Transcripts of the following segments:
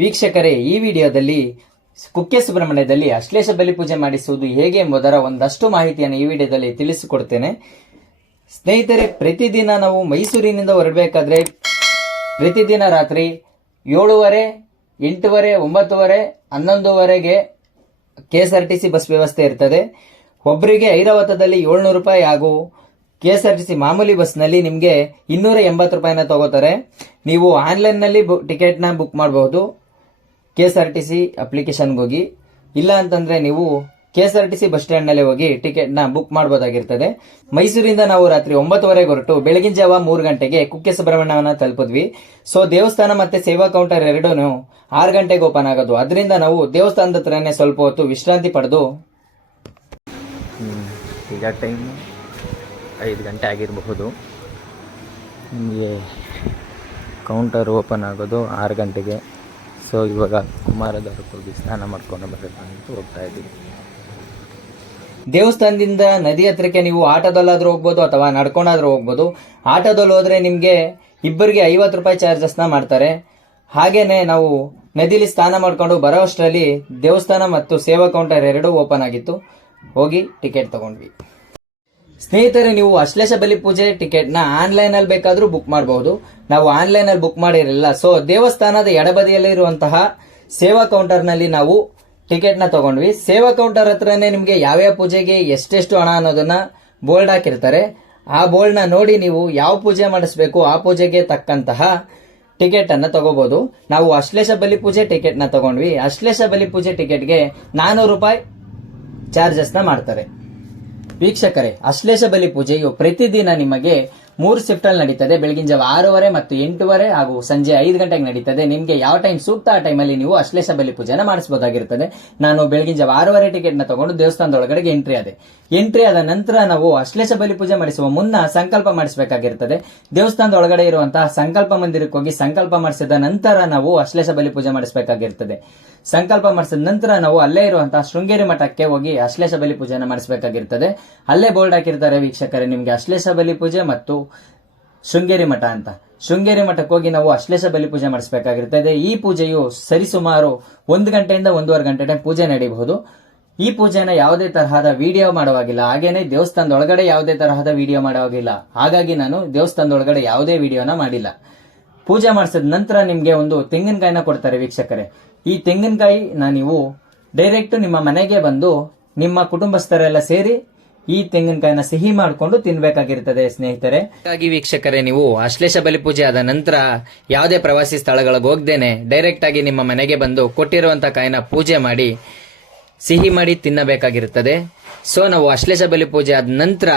ವೀಕ್ಷಕರೇ, ಈ ವಿಡಿಯೋದಲ್ಲಿ ಕುಕ್ಕೆ ಸುಬ್ರಹ್ಮಣ್ಯದಲ್ಲಿ ಅಶ್ಲೇಷ ಬಲಿ ಪೂಜೆ ಮಾಡಿಸುವುದು ಹೇಗೆ ಎಂಬುದರ ಒಂದಷ್ಟು ಮಾಹಿತಿಯನ್ನು ಈ ವಿಡಿಯೋದಲ್ಲಿ ತಿಳಿಸಿಕೊಡ್ತೇನೆ. ಸ್ನೇಹಿತರೆ, ಪ್ರತಿದಿನ ನಾವು ಮೈಸೂರಿನಿಂದ ಹೊರಡಬೇಕಾದ್ರೆ ಪ್ರತಿದಿನ ರಾತ್ರಿ ಏಳುವರೆ, ಎಂಟೂವರೆ, ಒಂಬತ್ತುವರೆ, ಹನ್ನೊಂದುವರೆಗೆ K S R T C bus ವ್ಯವಸ್ಥೆ ಇರ್ತದೆ. ಒಬ್ಬರಿಗೆ ಐರಾವತದಲ್ಲಿ ಏಳ್ನೂರು ರೂಪಾಯಿ ಹಾಗೂ K S R T C ಮಾಮೂಲಿ ಬಸ್ನಲ್ಲಿ ನಿಮಗೆ ಇನ್ನೂರ ಎಂಬತ್ತು ರೂಪಾಯಿನ ತಗೋತಾರೆ. ನೀವು ಆನ್ಲೈನ್ನಲ್ಲಿ ಬು ಟಿಕೆಟ್ನ ಬುಕ್ ಮಾಡಬಹುದು. K S R T C ಅಪ್ಲಿಕೇಶನ್ಗೆ ಹೋಗಿ. ಇಲ್ಲ ಅಂತಂದ್ರೆ ನೀವು K S R T C bus ಸ್ಟ್ಯಾಂಡ್ನಲ್ಲಿ ಹೋಗಿ ಟಿಕೆಟ್ನ ಬುಕ್ ಮಾಡಬಹುದಾಗಿರ್ತದೆ ಮೈಸೂರಿಂದ ನಾವು ರಾತ್ರಿ ಒಂಬತ್ತುವರೆಗೆ ಹೊರಟು ಬೆಳಗಿನ ಜಾವ ಮೂರು ಗಂಟೆಗೆ ಕುಕ್ಕೆ ಸುಬ್ರಹ್ಮಣ್ಯವನ್ನ ತಲುಪಿದ್ವಿ. ಸೊ ದೇವಸ್ಥಾನ ಮತ್ತೆ ಸೇವಾ ಕೌಂಟರ್ ಎರಡೂ ಆರು ಗಂಟೆಗೆ ಓಪನ್ ಆಗೋದು. ಅದರಿಂದ ನಾವು ದೇವಸ್ಥಾನದ ಹತ್ರನೇ ಸ್ವಲ್ಪ ಹೊತ್ತು ವಿಶ್ರಾಂತಿ ಪಡೆದು ಈಗ ಟೈಮ್ ಐದು ಗಂಟೆ ಆಗಿರಬಹುದು. ನಿಮಗೆ ಕೌಂಟರ್ ಓಪನ್ ಆಗೋದು ಆರು ಗಂಟೆಗೆ. ಸೊ ಇವಾಗ ಕುಮಾರಧಾರಕ್ಕೆ ಸ್ನಾನ ಮಾಡ್ಕೊಂಡು ಹೋಗ್ತಾ ಇದ್ದೀವಿ. ದೇವಸ್ಥಾನದಿಂದ ನದಿ ಹತ್ರಕ್ಕೆ ನೀವು ಆಟೋದಲ್ಲಾದರೂ ಹೋಗ್ಬೋದು ಅಥವಾ ನಡ್ಕೊಂಡಾದರೂ ಹೋಗ್ಬೋದು. ಆಟೋದಲ್ಲಿ ಹೋದ್ರೆ ನಿಮಗೆ ಇಬ್ಬರಿಗೆ ಐವತ್ತು ರೂಪಾಯಿ ಚಾರ್ಜಸ್ನ ಮಾಡ್ತಾರೆ. ಹಾಗೇನೆ ನಾವು ನದಿಲಿ ಸ್ನಾನ ಮಾಡ್ಕೊಂಡು ಬರೋ ಅಷ್ಟರಲ್ಲಿ ದೇವಸ್ಥಾನ ಮತ್ತು ಸೇವಾ ಕೌಂಟರ್ ಎರಡೂ ಓಪನ್ ಆಗಿತ್ತು. ಹೋಗಿ ಟಿಕೆಟ್ ತಗೊಂಡ್ವಿ. ಸ್ನೇಹಿತರೆ, ನೀವು ಅಶ್ಲೇಷ ಬಲಿ ಪೂಜೆ ಟಿಕೆಟ್ನ ಆನ್ಲೈನ್ ಅಲ್ಲಿ ಬೇಕಾದ್ರೂ ಬುಕ್ ಮಾಡಬಹುದು. ನಾವು ಆನ್ಲೈನ್ ಅಲ್ಲಿ ಬುಕ್ ಮಾಡಿರಲಿಲ್ಲ. ಸೊ ದೇವಸ್ಥಾನದ ಎಡಬದಿಯಲ್ಲಿ ಇರುವಂತಹ ಸೇವಾ ಕೌಂಟರ್ನಲ್ಲಿ ನಾವು ಟಿಕೆಟ್ನ ತಗೊಂಡ್ವಿ. ಸೇವಾ ಕೌಂಟರ್ ಹತ್ರನೇ ನಿಮಗೆ ಯಾವ್ಯಾವ ಪೂಜೆಗೆ ಎಷ್ಟೆಷ್ಟು ಹಣ ಅನ್ನೋದನ್ನ ಬೋರ್ಡ್ ಹಾಕಿರ್ತಾರೆ. ಆ ಬೋರ್ಡ್ನ ನೋಡಿ ನೀವು ಯಾವ ಪೂಜೆ ಮಾಡಿಸ್ಬೇಕು, ಆ ಪೂಜೆಗೆ ತಕ್ಕಂತಹ ಟಿಕೆಟ್ ಅನ್ನ ತಗೋಬಹುದು ನಾವು ಅಶ್ಲೇಷ ಬಲಿ ಪೂಜೆ ಟಿಕೆಟ್ನ ತಗೊಂಡ್ವಿ. ಅಶ್ಲೇಷ ಬಲಿ ಪೂಜೆ ಟಿಕೆಟ್ಗೆ ನಾನೂರು ರೂಪಾಯಿ ಚಾರ್ಜಸ್ನ ಮಾಡ್ತಾರೆ. ವೀಕ್ಷಕರೇ ಅಶ್ಲೇಷ ಬಲಿ ಪೂಜೆಯು ಪ್ರತಿದಿನ ನಿಮಗೆ ಮೂರು ಶಿಫ್ಟ್ ಅಲ್ಲಿ ನಡೀತದೆ. ಬೆಳಗಿನ ಜಾವ ಆರೂವರೆ ಮತ್ತು ಎಂಟೂವರೆ ಹಾಗೂ ಸಂಜೆ ಐದು ಗಂಟೆಗೆ ನಡೀತದೆ. ನಿಮಗೆ ಯಾವ ಟೈಮ್ ಸೂಕ್ತ ಆ ಟೈಮಲ್ಲಿ ನೀವು ಅಶ್ಲೇಷ ಬಲಿ ಪೂಜೆನ ಮಾಡಿಸಬಹುದಾಗಿರುತ್ತದೆ. ನಾನು ಬೆಳಗಿನ ಜಾವ ಆರೂವರೆ ಟಿಕೆಟ್ನ ತಗೊಂಡು ದೇವಸ್ಥಾನದ ಒಳಗಡೆ ಎಂಟ್ರಿ ಆದೆ. ಎಂಟ್ರಿ ಆದ ನಂತರ ನಾವು ಅಶ್ಲೇಷ ಬಲಿ ಪೂಜೆ ಮಾಡಿಸುವ ಮುನ್ನ ಸಂಕಲ್ಪ ಮಾಡಿಸಬೇಕಾಗಿರುತ್ತದೆ ದೇವಸ್ಥಾನದ ಒಳಗಡೆ ಇರುವಂತಹ ಸಂಕಲ್ಪ ಮಂದಿರಕ್ಕೆ ಹೋಗಿ ಸಂಕಲ್ಪ ಮಾಡಿಸಿದ ನಂತರ ನಾವು ಅಶ್ಲೇಷ ಬಲಿ ಪೂಜೆ ಮಾಡಿಸಬೇಕಾಗಿರ್ತದೆ. ಸಂಕಲ್ಪ ಮಾಡಿಸಿದ ನಂತರ ನಾವು ಅಲ್ಲೇ ಇರುವಂತಹ ಶೃಂಗೇರಿ ಮಠಕ್ಕೆ ಹೋಗಿ ಅಶ್ಲೇಷ ಬಲಿ ಪೂಜೆನ ಮಾಡಿಸಬೇಕಾಗಿರ್ತದೆ. ಅಲ್ಲೇ ಬೋರ್ಡ್ ಹಾಕಿರ್ತಾರೆ ವೀಕ್ಷಕರೇ, ನಿಮಗೆ ಅಶ್ಲೇಷ ಬಲಿ ಪೂಜೆ ಮತ್ತು ಶೃಂಗೇರಿ ಮಠ ಅಂತ. ಶೃಂಗೇರಿ ಮಠಕ್ಕೆ ಹೋಗಿ ನಾವು ಅಶ್ಲೇಷ ಬಲಿ ಪೂಜೆ ಮಾಡಿಸಬೇಕಾಗಿರ್ತದೆ ಈ ಪೂಜೆಯು ಸರಿಸುಮಾರು ಒಂದು ಗಂಟೆಯಿಂದ ಒಂದೂವರೆ ಗಂಟೆ ಟೈಮ್ ಪೂಜೆ ನಡೆಯಬಹುದು ಈ ಪೂಜೆನ ಯಾವುದೇ ತರಹದ ವಿಡಿಯೋ ಮಾಡುವಾಗಿಲ್ಲ. ಹಾಗೇನೆ ದೇವಸ್ಥಾನದ ಒಳಗಡೆ ಯಾವುದೇ ತರಹದ ವಿಡಿಯೋ ಮಾಡುವಾಗಿಲ್ಲ. ಹಾಗಾಗಿ ನಾನು ದೇವಸ್ಥಾನದ ಒಳಗಡೆ ಯಾವುದೇ ವಿಡಿಯೋನ ಮಾಡಿಲ್ಲ. ಪೂಜೆ ಮಾಡಿಸಿದ ನಂತರ ನಿಮಗೆ ಒಂದು ತೆಂಗಿನಕಾಯಿನ ಕೊಡ್ತಾರೆ ವೀಕ್ಷಕರೇ. ಈ ತೆಂಗಿನಕಾಯಿನ ನೀವು ಡೈರೆಕ್ಟ್ ನಿಮ್ಮ ಮನೆಗೆ ಬಂದು ನಿಮ್ಮ ಕುಟುಂಬಸ್ಥರೆಲ್ಲ ಸೇರಿ ಈ ತೆಂಗಿನಕಾಯಿನ ಸಿಹಿ ಮಾಡಿಕೊಂಡು ತಿನ್ಬೇಕಾಗಿರ್ತದೆ, ಸ್ನೇಹಿತರೆ. ಹಾಗಾಗಿ ವೀಕ್ಷಕರೇ, ನೀವು ಅಶ್ಲೇಷ ಬಲಿ ಪೂಜೆ ಆದ ನಂತರ ಯಾವುದೇ ಪ್ರವಾಸಿ ಸ್ಥಳಗಳಿಗೆ ಹೋಗ್ದೇನೆ ಡೈರೆಕ್ಟ್ ಆಗಿ ನಿಮ್ಮ ಮನೆಗೆ ಬಂದು ಕೊಟ್ಟಿರುವಂತ ಕಾಯಿನ ಪೂಜೆ ಮಾಡಿ, ಸಿಹಿ ಮಾಡಿ ತಿನ್ನಬೇಕಾಗಿರುತ್ತದೆ ಸೊ ನಾವು ಅಶ್ಲೇಷ ಬಲಿ ಪೂಜೆ ಆದ ನಂತರ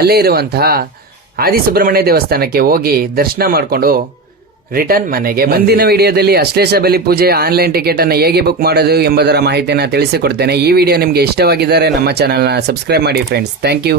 ಅಲ್ಲೇ ಇರುವಂತಹ ಆದಿಸುಬ್ರಹ್ಮಣ್ಯ ದೇವಸ್ಥಾನಕ್ಕೆ ಹೋಗಿ ದರ್ಶನ ಮಾಡಿಕೊಂಡು ರಿಟರ್ನ್ ಮನೆಗೆ ಮುಂದಿನ ವಿಡಿಯೋದಲ್ಲಿ ಅಶ್ಲೇಷ ಬಲಿ ಪೂಜೆ ಆನ್ಲೈನ್ ಟಿಕೆಟ್ ಅನ್ನು ಹೇಗೆ ಬುಕ್ ಮಾಡೋದು ಎಂಬುದರ ಮಾಹಿತಿಯನ್ನು ತಿಳಿಸಿಕೊಡ್ತೇನೆ. ಈ ವಿಡಿಯೋ ನಿಮಗೆ ಇಷ್ಟವಾಗಿದ್ದರೆ ನಮ್ಮ ಚಾನಲ್ನ ಸಬ್ಸ್ಕ್ರೈಬ್ ಮಾಡಿ ಫ್ರೆಂಡ್ಸ್. Thank you.